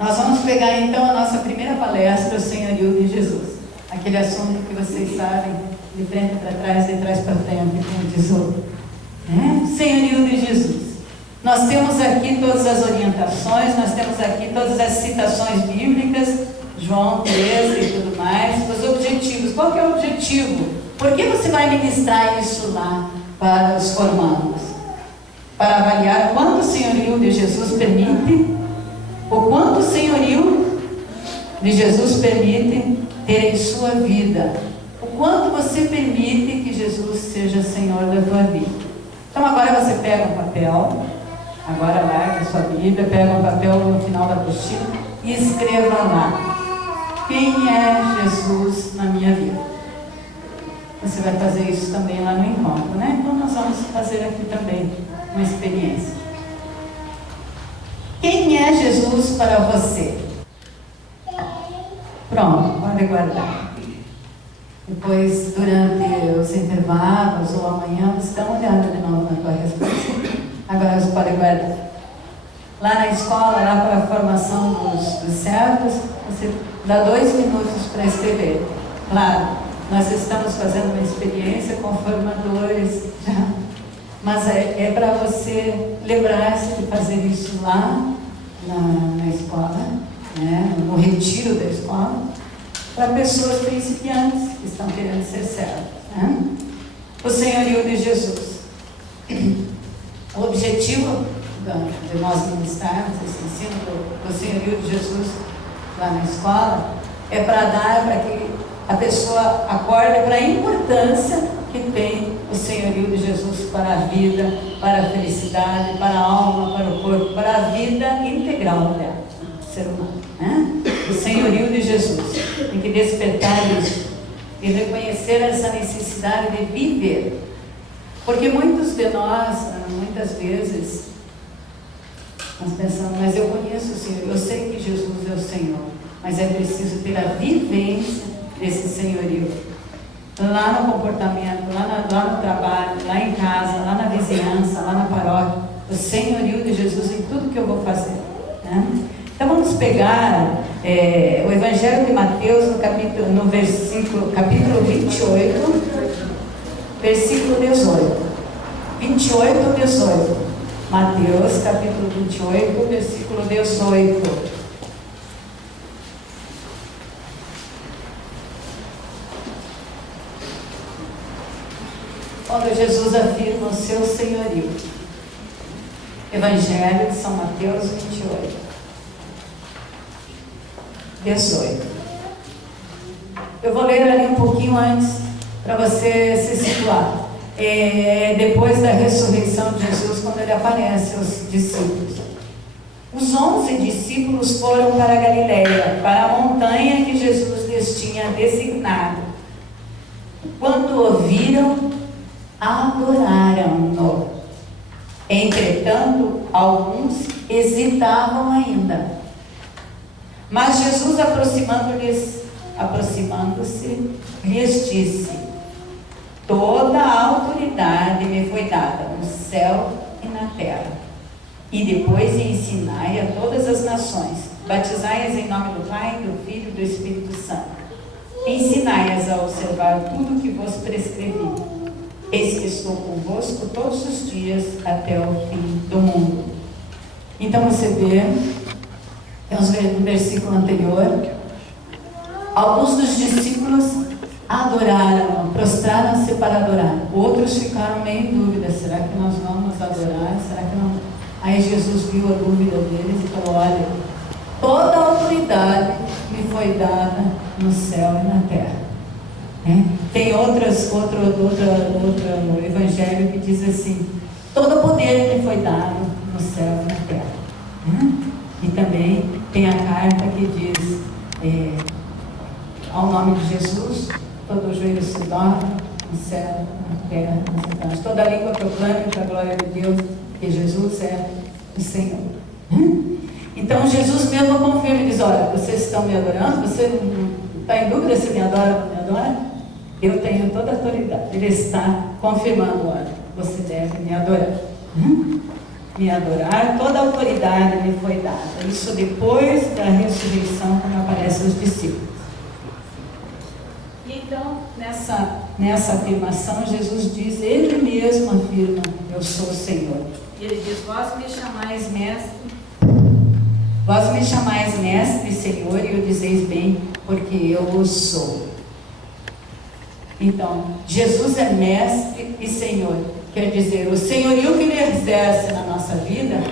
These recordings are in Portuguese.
Nós vamos pegar então a nossa primeira palestra, o senhorio de Jesus. Aquele assunto que vocês sabem, de frente para trás, de trás para frente, como diz o senhorio de Jesus. Nós temos aqui todas as orientações, nós temos aqui todas as citações bíblicas, João 13 e tudo mais, os objetivos. Qual que é o objetivo? Por que você vai ministrar isso lá para os formandos? Para avaliar quanto o senhorio de Jesus permite, o quanto o senhorio de Jesus permite ter em sua vida, o quanto você permite que Jesus seja Senhor da tua vida. Então agora você pega um papel, agora larga a sua Bíblia, pega um papel no final da apostila e escreva lá: quem é Jesus na minha vida? Você vai fazer isso também lá no encontro, né? Então nós vamos fazer aqui também uma experiência. Quem é Jesus para você? Pronto, pode guardar. Depois, durante os intervalos ou amanhã, vocês estão olhando de novo na tua resposta. Agora você pode guardar. Lá na escola, lá para a formação dos servos, você dá 2 minutos para escrever. Claro, nós estamos fazendo uma experiência com formadores já. Mas é para você lembrar-se de fazer isso lá na escola, né? No retiro da escola, para pessoas principiantes que estão querendo ser servos, né? O senhorio de Jesus. O objetivo de nós ministrarmos esse ensino do senhorio de Jesus lá na escola é para dar, para que a pessoa acorde para a importância que tem o senhorio de Jesus para a vida, para a felicidade, para a alma, para o corpo, para a vida integral dela, do ser humano, né? O senhorio de Jesus. Tem que despertar isso e reconhecer essa necessidade de viver. Porque muitos de nós, muitas vezes, nós pensamos: mas eu conheço o Senhor, eu sei que Jesus é o Senhor, mas é preciso ter a vivência desse senhorio. Lá no comportamento, lá no trabalho, lá em casa, lá na vizinhança, lá na paróquia, o senhorio de Jesus em tudo que eu vou fazer, né? Então vamos pegar o Evangelho de Mateus capítulo 28, versículo 18. 28 ou 18. Mateus capítulo 28, versículo 18. Quando Jesus afirma o seu senhorio. Evangelho de São Mateus 28, 18. Eu vou ler ali um pouquinho antes, para você se situar. Depois da ressurreição de Jesus, quando ele aparece aos discípulos. Os 11 discípulos foram para a Galileia, para a montanha que Jesus lhes tinha designado. Quando ouviram, adoraram-no. Entretanto, alguns hesitavam ainda. Mas Jesus, aproximando-se, lhes disse: toda a autoridade me foi dada no céu e na terra. E depois ensinai a todas as nações, batizai-as em nome do Pai, do Filho e do Espírito Santo. Ensinai-as a observar tudo o que vos prescrevi. Eis que estou convosco todos os dias até o fim do mundo. Então você vê, no versículo anterior, alguns dos discípulos adoraram, prostraram-se para adorar. Outros ficaram meio em dúvida: será que nós vamos adorar? Será que não? Aí Jesus viu a dúvida deles e falou: olha, toda a autoridade me foi dada no céu e na terra. Tem outro evangelho que diz assim: todo o poder me foi dado no céu e na terra. E também tem a carta que diz: ao nome de Jesus, todo o joelho se dobra no céu, na terra, nas montanhas. Toda língua proclame para a glória de Deus que Jesus é o Senhor. Então Jesus mesmo confirma e diz: olha, vocês estão me adorando? Você não está em dúvida se me adora ou não me adora? Eu tenho toda a autoridade. Ele está confirmando: olha, você deve me adorar. me adorar, toda a autoridade me foi dada. Isso depois da ressurreição, quando aparecem os discípulos. E então, nessa afirmação, Jesus diz, Ele mesmo afirma, eu sou o Senhor. E Ele diz, vós me chamais mestre e Senhor, e o dizeis bem, porque eu o sou. Então, Jesus é mestre e Senhor. Quer dizer, o senhorio que Ele exerce na nossa vida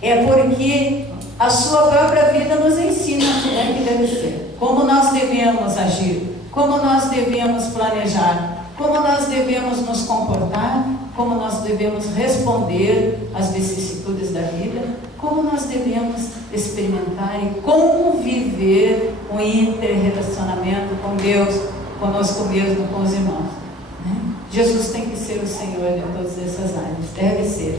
é porque a sua própria vida nos ensina como é que deve ser, como nós devemos agir, como nós devemos planejar, como nós devemos nos comportar, como nós devemos responder às vicissitudes da vida, como nós devemos experimentar e conviver o interrelacionamento com Deus, conosco mesmo, com os irmãos. Jesus tem que ser o Senhor de todas essas áreas, deve ser.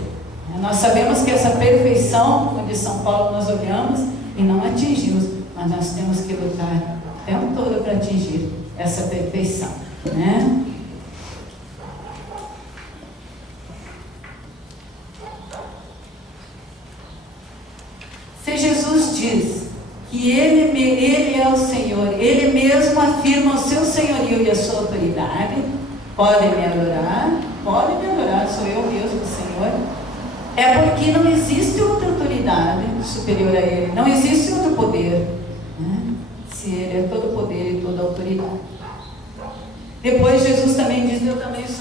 Nós sabemos que essa perfeição, como de São Paulo nós olhamos e não atingimos, mas nós temos que lutar o tempo todo para atingir essa perfeição, né? Se Jesus diz que Ele é o Senhor, Ele mesmo afirma o seu senhorio e a sua autoridade, podem me adorar, sou eu mesmo, Senhor. É porque não existe outra autoridade superior a Ele, não existe outro poder, né? Se Ele é todo poder e toda autoridade. Depois Jesus também diz,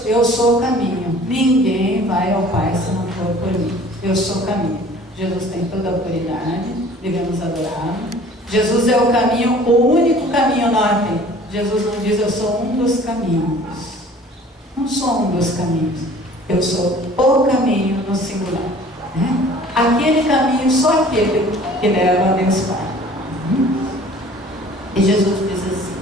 eu sou o caminho, ninguém vai ao Pai se não for por mim, eu sou o caminho. Jesus tem toda a autoridade, devemos adorá-lo. Jesus é o caminho, o único caminho, notem, Jesus não diz, eu sou um dos caminhos. Não sou um dos caminhos, eu sou o caminho no singular, né? Aquele caminho, só aquele que leva a Deus Pai. E Jesus diz assim,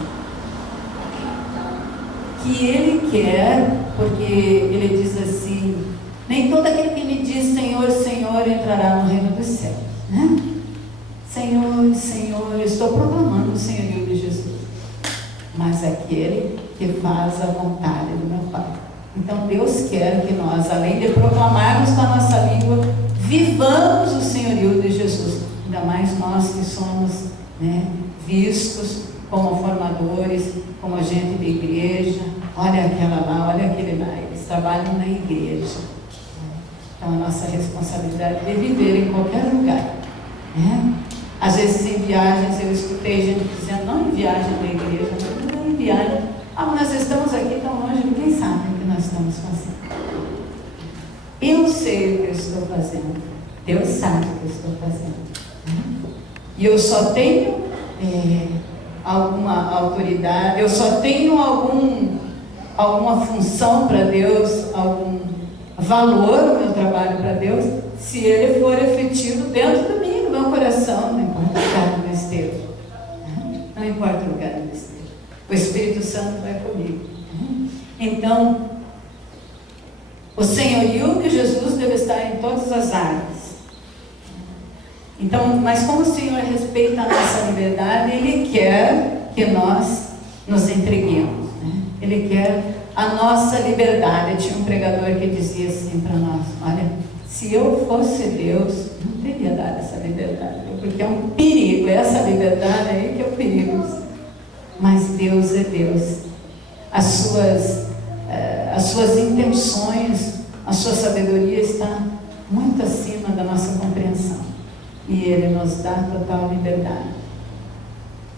que Ele quer, porque Ele diz assim, nem todo aquele que me diz Senhor, Senhor, entrará no reino dos céus, né? Senhor, Senhor, eu estou proclamando o senhorio de Jesus, mas aquele que faz a vontade do meu Pai. Então Deus quer que nós, além de proclamarmos com a nossa língua, vivamos o senhorio de Jesus. Ainda mais nós que somos, né, vistos como formadores, como gente de igreja. Olha aquela lá, olha aquele lá, eles trabalham na igreja. Então a nossa responsabilidade é viver em qualquer lugar, né? Às vezes em viagens eu escutei gente dizendo, não em viagem da igreja, mas em viagem. Nós estamos aqui tão longe, ninguém sabe o que nós estamos fazendo. Eu sei o que eu estou fazendo. Deus sabe o que eu estou fazendo. E eu só tenho alguma autoridade, eu só tenho alguma função para Deus, algum valor no meu trabalho para Deus, se ele for efetivo dentro de mim, no meu coração, não importa o lugar onde eu esteja. Não importa o lugar onde eu esteja. O Espírito Santo vai comigo. Então, o senhorio de Jesus deve estar em todas as áreas. Então, mas como o Senhor respeita a nossa liberdade, Ele quer que nós nos entreguemos, né? Ele quer a nossa liberdade. Tinha um pregador que dizia assim para nós, olha, se eu fosse Deus, não teria dado essa liberdade, porque é um perigo, essa liberdade aí que é o perigo. Mas Deus é Deus. As suas intenções, a sua sabedoria está muito acima da nossa compreensão. E Ele nos dá total liberdade.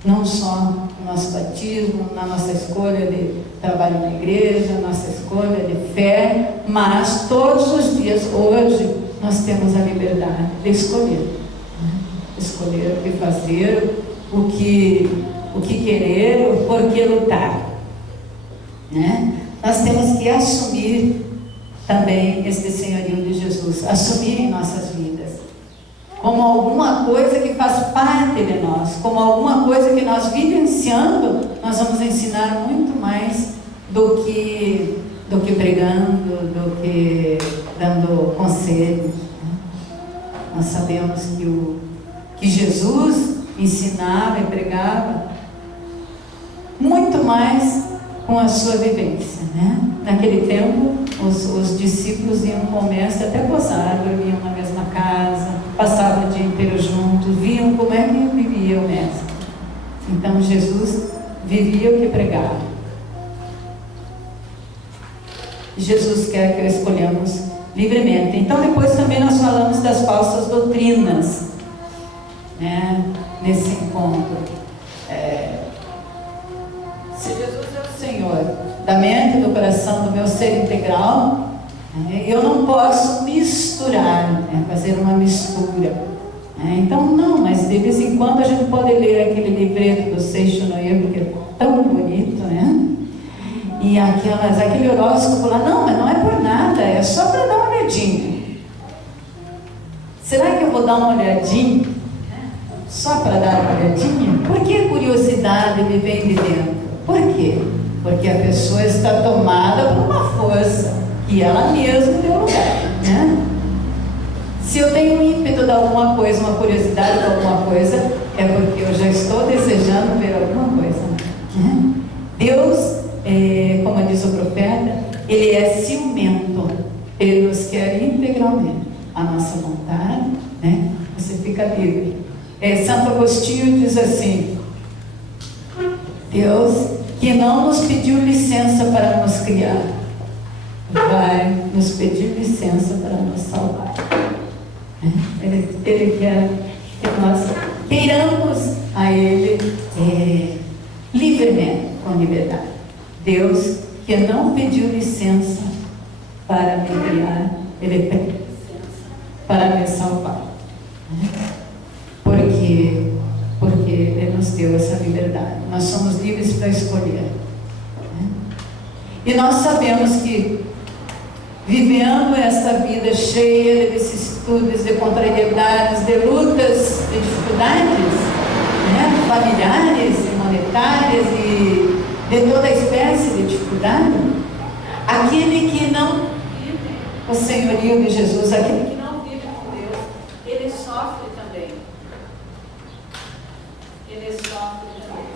Não só no nosso batismo, na nossa escolha de trabalho na igreja, nossa escolha de fé, mas todos os dias, hoje, nós temos a liberdade de escolher. Escolher o que fazer, o que querer, o porquê lutar, né? Nós temos que assumir também este senhorio de Jesus, assumir em nossas vidas, como alguma coisa que faz parte de nós, como alguma coisa que nós vivenciando, nós vamos ensinar muito mais do que pregando, do que dando conselhos, né? Nós sabemos que Jesus ensinava e pregava muito mais com a sua vivência, né? Naquele tempo, os discípulos iam com o mestre até posar, dormiam na mesma casa, passavam o dia inteiro juntos, viam como é que vivia o Mestre. Então Jesus vivia o que pregava. Jesus quer que escolhamos livremente. Então depois também nós falamos das falsas doutrinas, né, nesse encontro. Se Jesus é o Senhor da mente, do coração, do meu ser integral, eu não posso misturar, fazer uma mistura. Então não, mas de vez em quando a gente pode ler aquele livreto do Seixo Noivro, que é tão bonito, né? E aquele horóscopo lá, não, mas não é por nada, é só para dar uma olhadinha. Será que eu vou dar uma olhadinha? Só para dar uma olhadinha? Por que a curiosidade me vem de dentro? Por quê? Porque a pessoa está tomada por uma força que ela mesma deu lugar, né? Se eu tenho um ímpeto de alguma coisa, uma curiosidade de alguma coisa, é porque eu já estou desejando ver alguma coisa, né? Deus, como diz o profeta, Ele é ciumento, Ele nos quer integralmente. A nossa vontade, né? Você fica livre. Santo Agostinho diz assim: Deus, que não nos pediu licença para nos criar, vai nos pedir licença para nos salvar. Ele quer que nós queiramos a Ele livremente, com liberdade. Deus, que não pediu licença para me criar, Ele pede licença para me salvar. Porque Ele nos deu essa liberdade. Nós somos livres para escolher. E nós sabemos que, vivendo esta vida cheia de vicissitudes, de contrariedades, de lutas, de dificuldades, familiares e monetárias e de toda espécie de dificuldade, aquele que não vive o senhorio de Jesus, aquele que não vive com Deus, ele sofre também. Ele sofre também.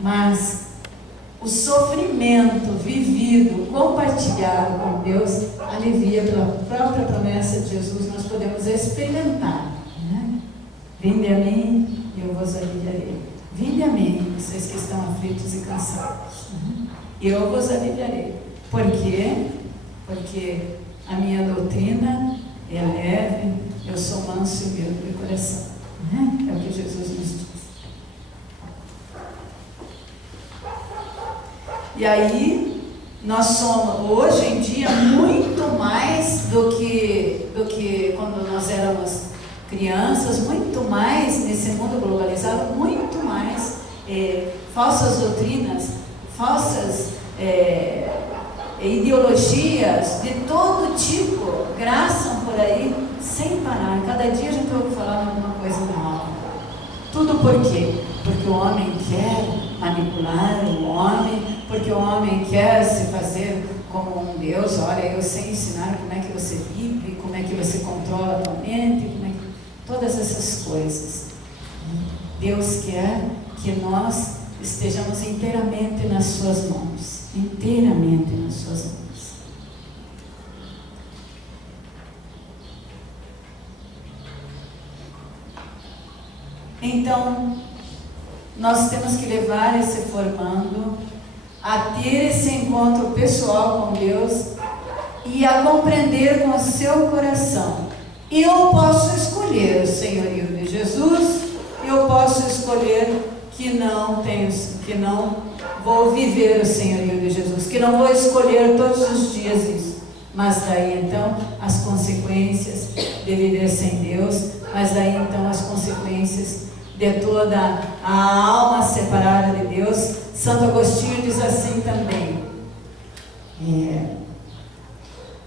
Mas o sofrimento vivido, compartilhado com Deus, alivia pela própria promessa de Jesus. Nós podemos experimentar, né? Vinde a mim e eu vos aliviarei. Vinde a mim, vocês que estão aflitos e cansados, e eu vos aliviarei. Por quê? Porque a minha doutrina é leve, eu sou manso e humilde de coração, né? É o que Jesus nos diz. E aí, nós somos, hoje em dia, muito mais do que quando nós éramos crianças, muito mais nesse mundo globalizado, muito mais falsas doutrinas, falsas ideologias de todo tipo graçam por aí sem parar. Cada dia a gente ouve falar alguma coisa nova. Tudo por quê? Porque o homem quer manipular o homem, porque o homem quer se fazer como um Deus. Olha, eu sei ensinar como é que você vive, como é que você controla a tua mente, todas essas coisas. Deus quer que nós estejamos inteiramente nas suas mãos, inteiramente nas suas mãos. Então, nós temos que levar esse formando a ter esse encontro pessoal com Deus e a compreender com o seu coração. E eu posso escolher o senhorio de Jesus, eu posso escolher que não vou viver o senhorio de Jesus, que não vou escolher todos os dias isso. Mas daí então as consequências de viver sem Deus, mas daí então as consequências de toda a alma separada de Deus. Santo Agostinho diz assim também: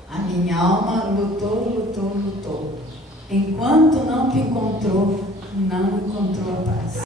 a minha alma lutou, enquanto não te encontrou, não encontrou a paz.